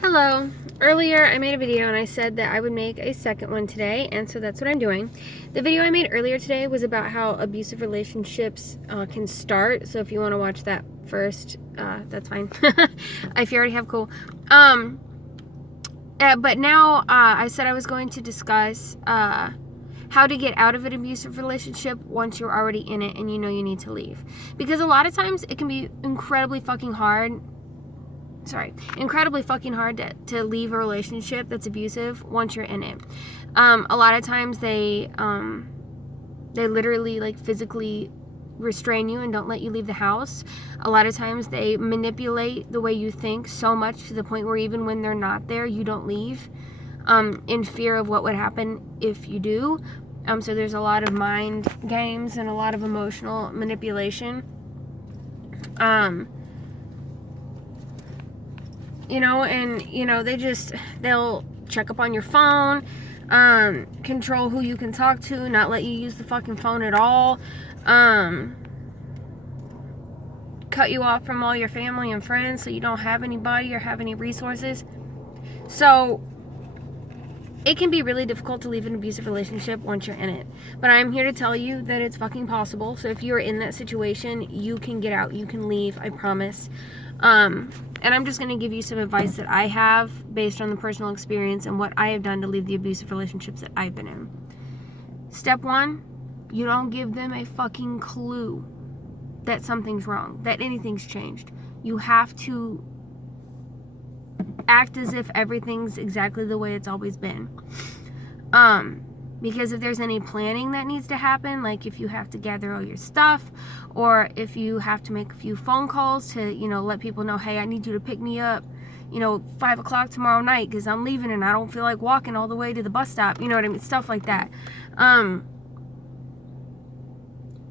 Hello. Earlier I made a video and I said that I would make a second one today, and so that's what I'm doing. The video I made earlier today was about how abusive relationships can start, so if you want to watch that first, that's fine. If you already have, cool. But now I said I was going to discuss how to get out of an abusive relationship once you're already in it and you know you need to leave. Because a lot of times it can be incredibly fucking hard to leave a relationship that's abusive once you're in it. A lot of times they literally like physically restrain you and don't let you leave the house. A lot of times they manipulate the way you think so much to the point where even when they're not there, you don't leave, in fear of what would happen if you do. So there's a lot of mind games and a lot of emotional manipulation. They'll check up on your phone, control who you can talk to, not let you use the fucking phone at all, cut you off from all your family and friends so you don't have anybody or have any resources. So it can be really difficult to leave an abusive relationship once you're in it. But I'm here to tell you that it's fucking possible. So if you're in that situation, you can get out. You can leave. I promise. And I'm just going to give you some advice that I have based on the personal experience and what I have done to leave the abusive relationships that I've been in. Step 1, you don't give them a fucking clue that something's wrong, that anything's changed. You have to act as if everything's exactly the way it's always been. Because if there's any planning that needs to happen, like if you have to gather all your stuff, or if you have to make a few phone calls to, let people know, hey, I need you to pick me up, 5 o'clock tomorrow night because I'm leaving and I don't feel like walking all the way to the bus stop, you know what I mean? Stuff like that.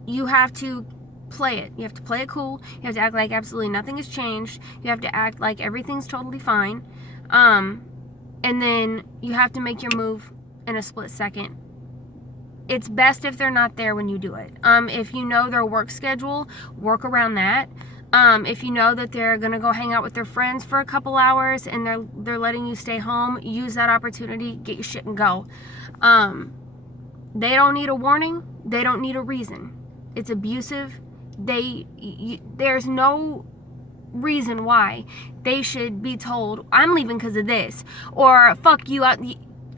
You have to play it. You have to play it cool. You have to act like absolutely nothing has changed. You have to act like everything's totally fine. And then you have to make your move in a split second. It's best if they're not there when you do it. If you know their work schedule, work around that. If you know that they're gonna go hang out with their friends for a couple hours and they're letting you stay home, use that opportunity, get your shit and go. They don't need a warning. They don't need a reason. It's abusive. There's no reason why they should be told, I'm leaving because of this, or fuck you.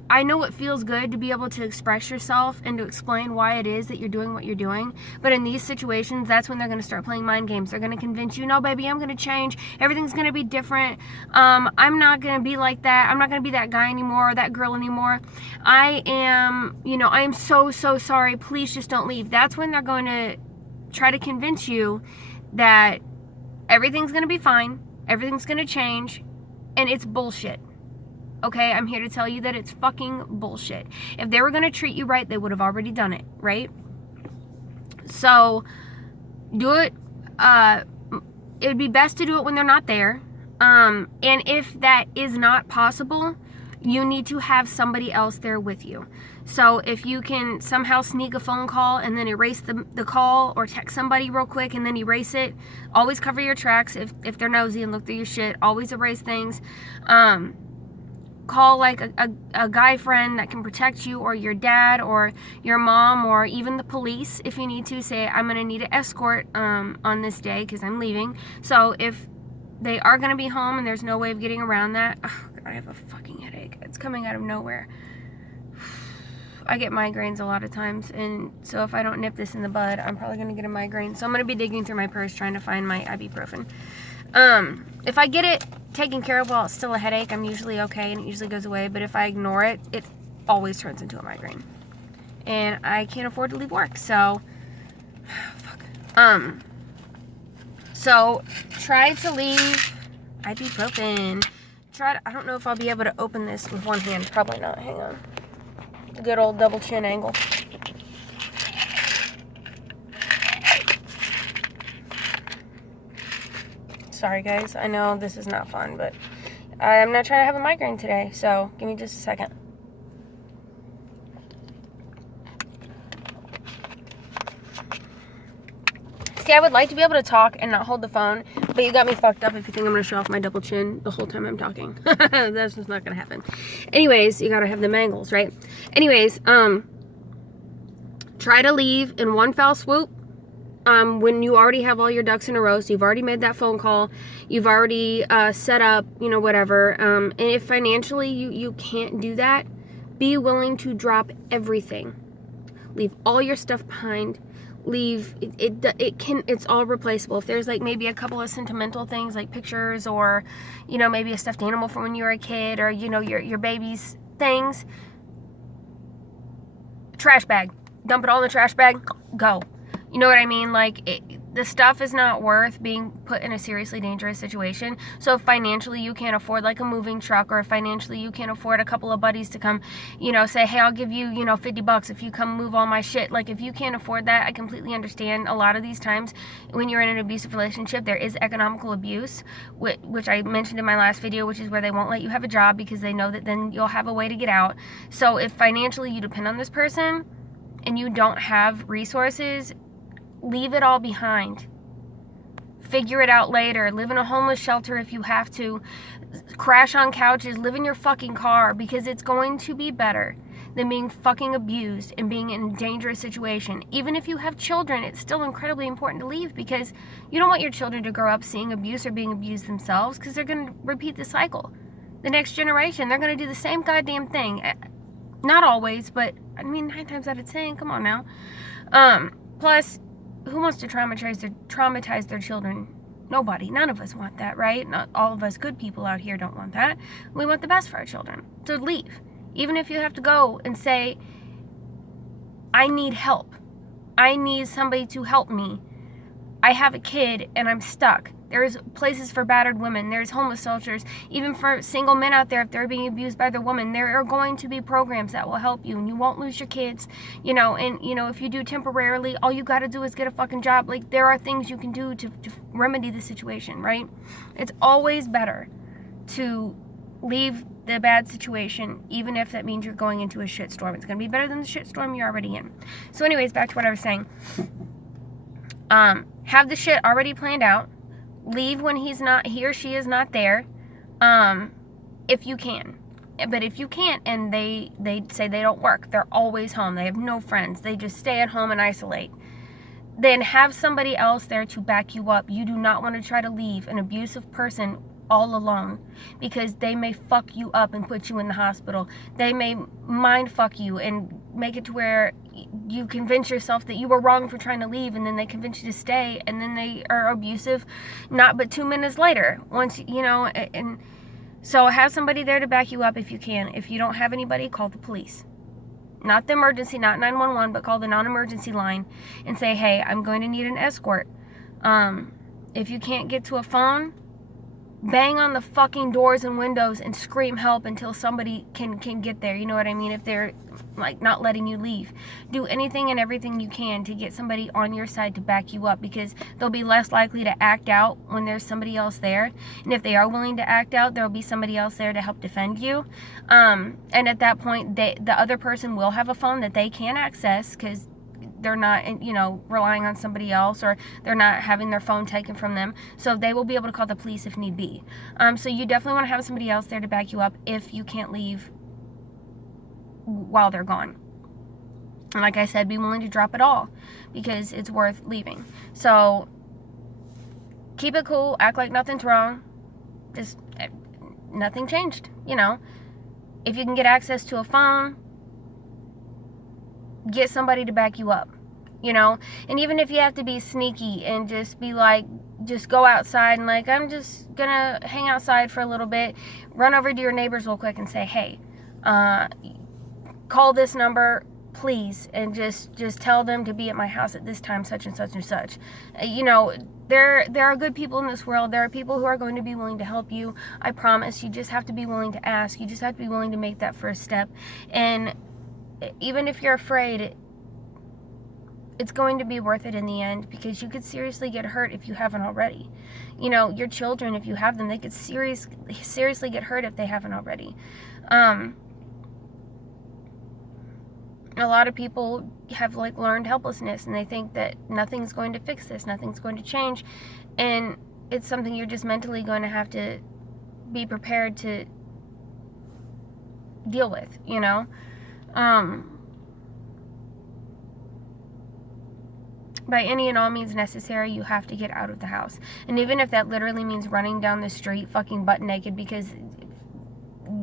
I know it feels good to be able to express yourself and to explain why it is that you're doing what you're doing, but in these situations, that's when they're going to start playing mind games. They're going to convince you, no baby, I'm going to change, everything's going to be different, I'm not going to be like that, I'm not going to be that guy anymore or that girl anymore, I am so sorry, please just don't leave. That's when they're going to try to convince you that everything's going to be fine, everything's going to change, and it's bullshit. Okay, I'm here to tell you that it's fucking bullshit. If they were going to treat you right, they would have already done it, right? So, do it. It would be best to do it when they're not there. And if that is not possible, you need to have somebody else there with you. So if you can somehow sneak a phone call and then erase the call, or text somebody real quick and then erase it, always cover your tracks if they're nosy and look through your shit. Always erase things. Call like a guy friend that can protect you, or your dad or your mom, or even the police if you need to. Say, I'm going to need an escort on this day because I'm leaving. So if they are going to be home and there's no way of getting around that, I have a fucking headache. It's coming out of nowhere. I get migraines a lot of times, and so if I don't nip this in the bud, I'm probably going to get a migraine. So I'm going to be digging through my purse trying to find my ibuprofen. If I get it taken care of while it's still a headache, I'm usually okay and it usually goes away. But if I ignore it, it always turns into a migraine. And I can't afford to leave work, so fuck. So try to leave ibuprofen. I don't know if I'll be able to open this with one hand. Probably not. Hang on. Good old double chin angle. Sorry guys, I know this is not fun, but I'm not trying to have a migraine today, so give me just a second. See, I would like to be able to talk and not hold the phone, but you got me fucked up if you think I'm going to show off my double chin the whole time I'm talking. That's just not going to happen. Anyways, you got to have the mangles, right? Anyways, try to leave in one foul swoop. When you already have all your ducks in a row, so you've already made that phone call, you've already set up, you know, whatever. And if financially you can't do that, be willing to drop everything. Leave all your stuff behind. Leave it's all replaceable. If there's like maybe a couple of sentimental things like pictures, or you know, maybe a stuffed animal from when you were a kid, or you know, your baby's things, trash bag, dump it all in the trash bag, go. You know what I mean? Like, the stuff is not worth being put in a seriously dangerous situation. So if financially you can't afford like a moving truck, or if financially you can't afford a couple of buddies to come, you know, say, hey, I'll give you, you know, $50 if you come move all my shit. Like, if you can't afford that, I completely understand. A lot of these times when you're in an abusive relationship, there is economical abuse, which I mentioned in my last video, which is where they won't let you have a job because they know that then you'll have a way to get out. So if financially you depend on this person and you don't have resources, leave it all behind. Figure it out later. Live in a homeless shelter if you have to. Crash on couches. Live in your fucking car, because it's going to be better than being fucking abused and being in a dangerous situation. Even if you have children, it's still incredibly important to leave, because you don't want your children to grow up seeing abuse or being abused themselves, because they're going to repeat the cycle. The next generation, they're going to do the same goddamn thing. Not always, but I mean 9 times out of 10. Come on now. Plus, who wants to traumatize their children? Nobody. None of us want that, right? Not all of us good people out here don't want that. We want the best for our children. So leave. Even if you have to go and say, I need help. I need somebody to help me. I have a kid and I'm stuck. There's places for battered women. There's homeless shelters. Even for single men out there, if they're being abused by their woman, there are going to be programs that will help you, and you won't lose your kids, you know. And, you know, if you do temporarily, all you got to do is get a fucking job. Like, there are things you can do to remedy the situation, right? It's always better to leave the bad situation, even if that means you're going into a shitstorm. It's going to be better than the shitstorm you're already in. So anyways, back to what I was saying. Have the shit already planned out. Leave when he or she is not there, if you can. But if you can't, and they say they don't work, they're always home, they have no friends, they just stay at home and isolate, then have somebody else there to back you up. You do not want to try to leave an abusive person all alone, because they may fuck you up and put you in the hospital. They may mind fuck you and make it to where you convince yourself that you were wrong for trying to leave, and then they convince you to stay, and then they are abusive not but 2 minutes later, once you know. And so have somebody there to back you up if you can. If you don't have anybody, call the police. Not the emergency, not 911, but call the non-emergency line and say, hey, I'm going to need an escort. If you can't get to a phone, bang on the fucking doors and windows and scream help until somebody can get there. You know what I mean? If they're like not letting you leave, do anything and everything you can to get somebody on your side to back you up, because they'll be less likely to act out when there's somebody else there. And if they are willing to act out, there'll be somebody else there to help defend you. And at that point, the other person will have a phone that they can access, because they're not, you know, relying on somebody else, or they're not having their phone taken from them. So they will be able to call the police if need be. So you definitely want to have somebody else there to back you up if you can't leave while they're gone. And like I said, be willing to drop it all, because it's worth leaving. So keep it cool, act like nothing's wrong. Just nothing changed, you know. If you can get access to a phone, get somebody to back you up, you know. And even if you have to be sneaky and just be like, just go outside and like, I'm just gonna hang outside for a little bit, run over to your neighbors real quick and say, hey, call this number, please, and just tell them to be at my house at this time, such and such and such. You know, there are good people in this world. There are people who are going to be willing to help you. I promise. You just have to be willing to ask. You just have to be willing to make that first step. And even if you're afraid, it's going to be worth it in the end, because you could seriously get hurt if you haven't already. You know, your children, if you have them, they could seriously get hurt if they haven't already. a lot of people have like learned helplessness, and they think that nothing's going to fix this, nothing's going to change, and it's something you're just mentally going to have to be prepared to deal with, you know. By any and all means necessary, you have to get out of the house. And even if that literally means running down the street fucking butt naked because,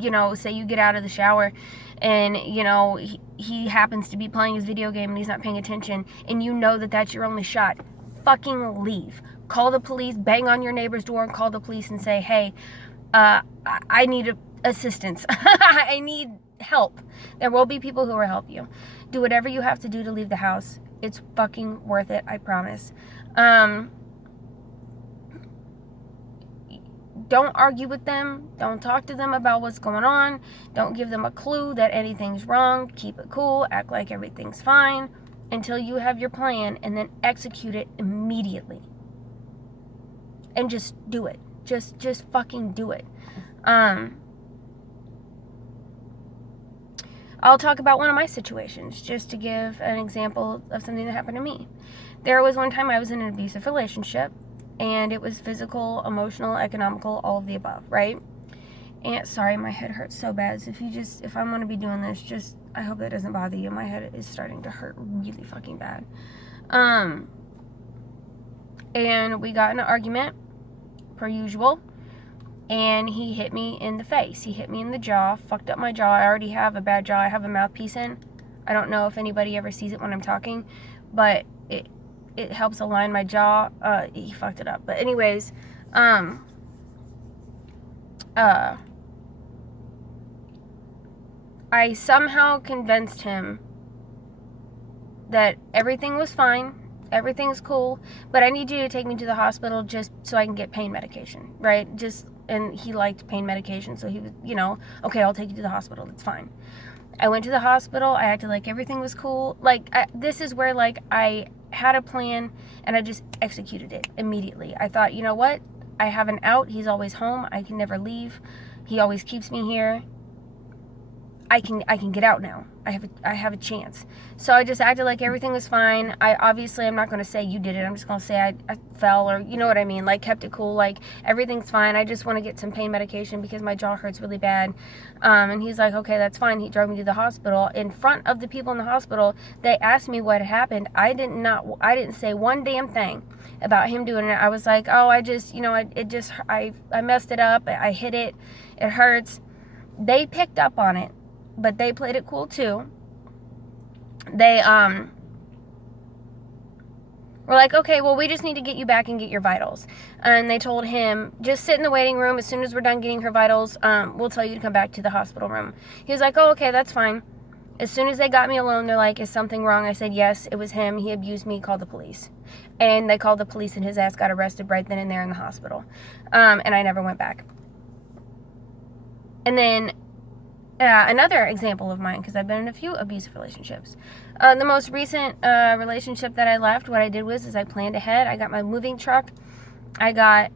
you know, say you get out of the shower and, you know, he happens to be playing his video game and he's not paying attention, and you know that that's your only shot, fucking leave. Call the police, bang on your neighbor's door and call the police and say, hey, I need assistance. I need help. There will be people who will help you. Do whatever you have to do to leave the house. It's fucking worth it, I promise. Don't argue with them. Don't talk to them about what's going on. Don't give them a clue that anything's wrong. Keep it cool. Act like everything's fine until you have your plan, and then execute it immediately. And just do it. Just fucking do it. I'll talk about one of my situations just to give an example of something that happened to me. There was one time I was in an abusive relationship, and it was physical, emotional, economical, all of the above, right? And sorry, my head hurts so bad. So if I'm going to be doing this, I hope that doesn't bother you. My head is starting to hurt really fucking bad. And we got in an argument, per usual, and he hit me in the face. He hit me in the jaw, fucked up my jaw. I already have a bad jaw. I have a mouthpiece in. I don't know if anybody ever sees it when I'm talking, but it helps align my jaw. He fucked it up. But anyways, I somehow convinced him that everything was fine, everything's cool, but I need you to take me to the hospital just so I can get pain medication, right? And he liked pain medication, so he was, you know, okay, I'll take you to the hospital, it's fine. I went to the hospital, I acted like everything was cool. This is where, I had a plan, and I just executed it immediately. I thought, you know what? I have an out. He's always home. I can never leave. He always keeps me here. I can get out now. I have a chance. So I just acted like everything was fine. I'm not going to say you did it. I'm just going to say I fell, or you know what I mean. Kept it cool. Everything's fine. I just want to get some pain medication because my jaw hurts really bad. And he's like, okay, that's fine. He drove me to the hospital. In front of the people in the hospital, they asked me what had happened. I didn't say one damn thing about him doing it. I was like, oh, I messed it up. I hit it. It hurts. They picked up on it, but they played it cool too. They were like, okay, well, we just need to get you back and get your vitals. And they told him, just sit in the waiting room. As soon as we're done getting her vitals, we'll tell you to come back to the hospital room. He was like, oh, okay, that's fine. As soon as they got me alone, they're like, is something wrong? I said, yes, it was him. He abused me. Call the police. And they called the police, and his ass got arrested right then and there in the hospital. And I never went back. And then another example of mine, because I've been in a few abusive relationships. The most recent relationship that I left, what I did was I planned ahead. I got my moving truck. I got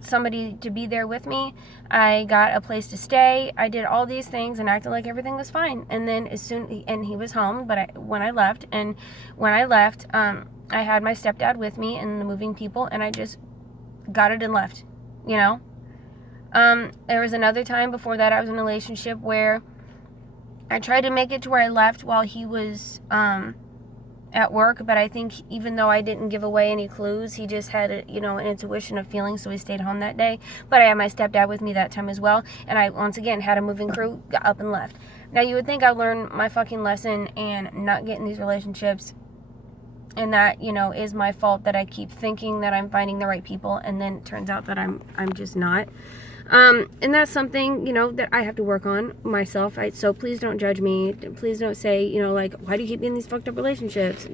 somebody to be there with me. I got a place to stay. I did all these things and acted like everything was fine. And then he was home, but when I left, I had my stepdad with me and the moving people, and I just got it and left, you know? There was another time before that I was in a relationship where I tried to make it to where I left while he was at work, but I think even though I didn't give away any clues, he just had an intuition of feeling, so he stayed home that day. But I had my stepdad with me that time as well, and I once again had a moving crew, got up and left. Now you would think I'd learn my fucking lesson and not get in these relationships, and that, is my fault that I keep thinking that I'm finding the right people, and then it turns out that I'm just not. And that's something, that I have to work on myself. So please don't judge me. Please don't say, why do you keep in these fucked up relationships?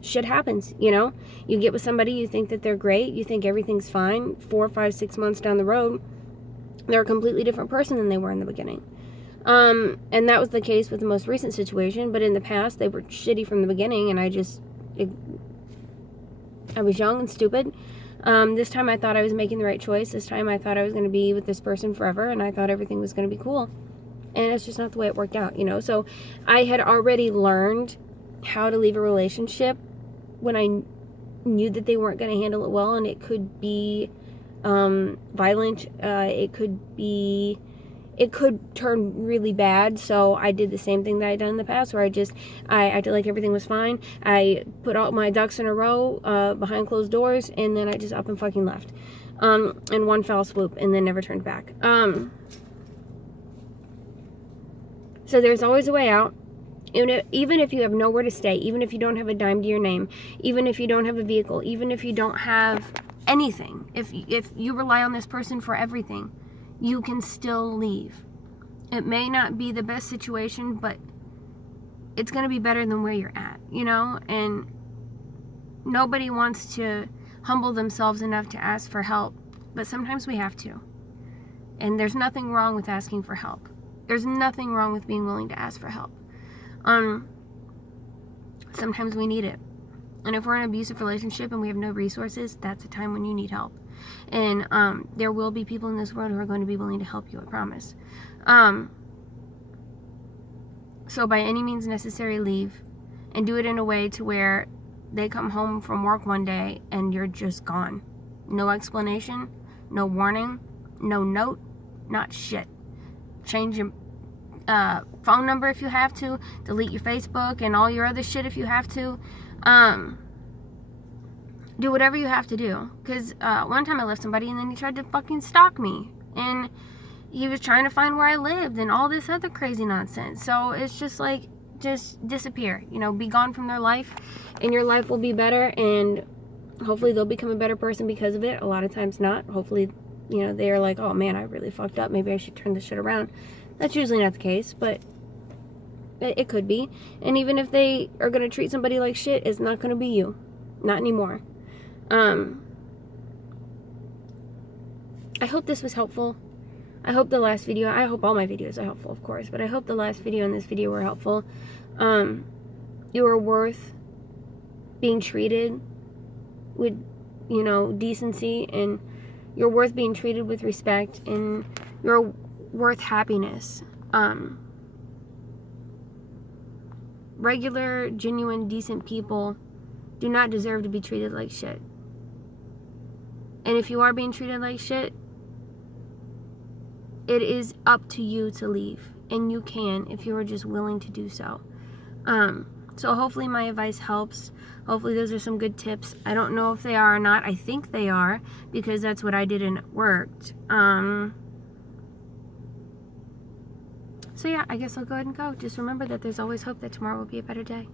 Shit happens, You get with somebody, you think that they're great, you think everything's fine. 4, 5, 6 months down the road, they're a completely different person than they were in the beginning. And that was the case with the most recent situation, but in the past, they were shitty from the beginning, and I was young and stupid. This time I thought I was making the right choice. This time I thought I was going to be with this person forever, and I thought everything was going to be cool. And it's just not the way it worked out, you know? So I had already learned how to leave a relationship when I knew that they weren't going to handle it well, and it could be violent. It could turn really bad. So I did the same thing that I'd done in the past, where I acted like everything was fine. I put all my ducks in a row behind closed doors, and then I just up and fucking left in one foul swoop, and then never turned back. So there's always a way out. Even if you have nowhere to stay, even if you don't have a dime to your name, even if you don't have a vehicle, even if you don't have anything, if you rely on this person for everything, you can still leave. It may not be the best situation, but it's going to be better than where you're at, you know? And nobody wants to humble themselves enough to ask for help, but sometimes we have to. And there's nothing wrong with asking for help. There's nothing wrong with being willing to ask for help. Sometimes we need it. And if we're in an abusive relationship and we have no resources, that's a time when you need help. And there will be people in this world who are going to be willing to help you, I promise. So by any means necessary, leave. And do it in a way to where they come home from work one day and you're just gone. No explanation, no warning, no note, not shit. Change your phone number if you have to. Delete your Facebook and all your other shit if you have to. Do whatever you have to do. Because one time I left somebody and then he tried to fucking stalk me. And he was trying to find where I lived and all this other crazy nonsense. So it's just like, just disappear. You know, be gone from their life and your life will be better. And hopefully they'll become a better person because of it. A lot of times not. Hopefully, you know, they're like, oh man, I really fucked up. Maybe I should turn this shit around. That's usually not the case, but it could be. And even if they are going to treat somebody like shit, it's not going to be you. Not anymore. I hope this was helpful. I hope the last video, I hope all my videos are helpful, of course, but I hope the last video and this video were helpful. You are worth being treated with, you know, decency, and you're worth being treated with respect, and you're worth happiness. Regular, genuine, decent people do not deserve to be treated like shit. And if you are being treated like shit, it is up to you to leave. And you can if you are just willing to do so. So hopefully my advice helps. Hopefully those are some good tips. I don't know if they are or not. I think they are, because that's what I did and it worked. So yeah, I guess I'll go ahead and go. Just remember that there's always hope that tomorrow will be a better day.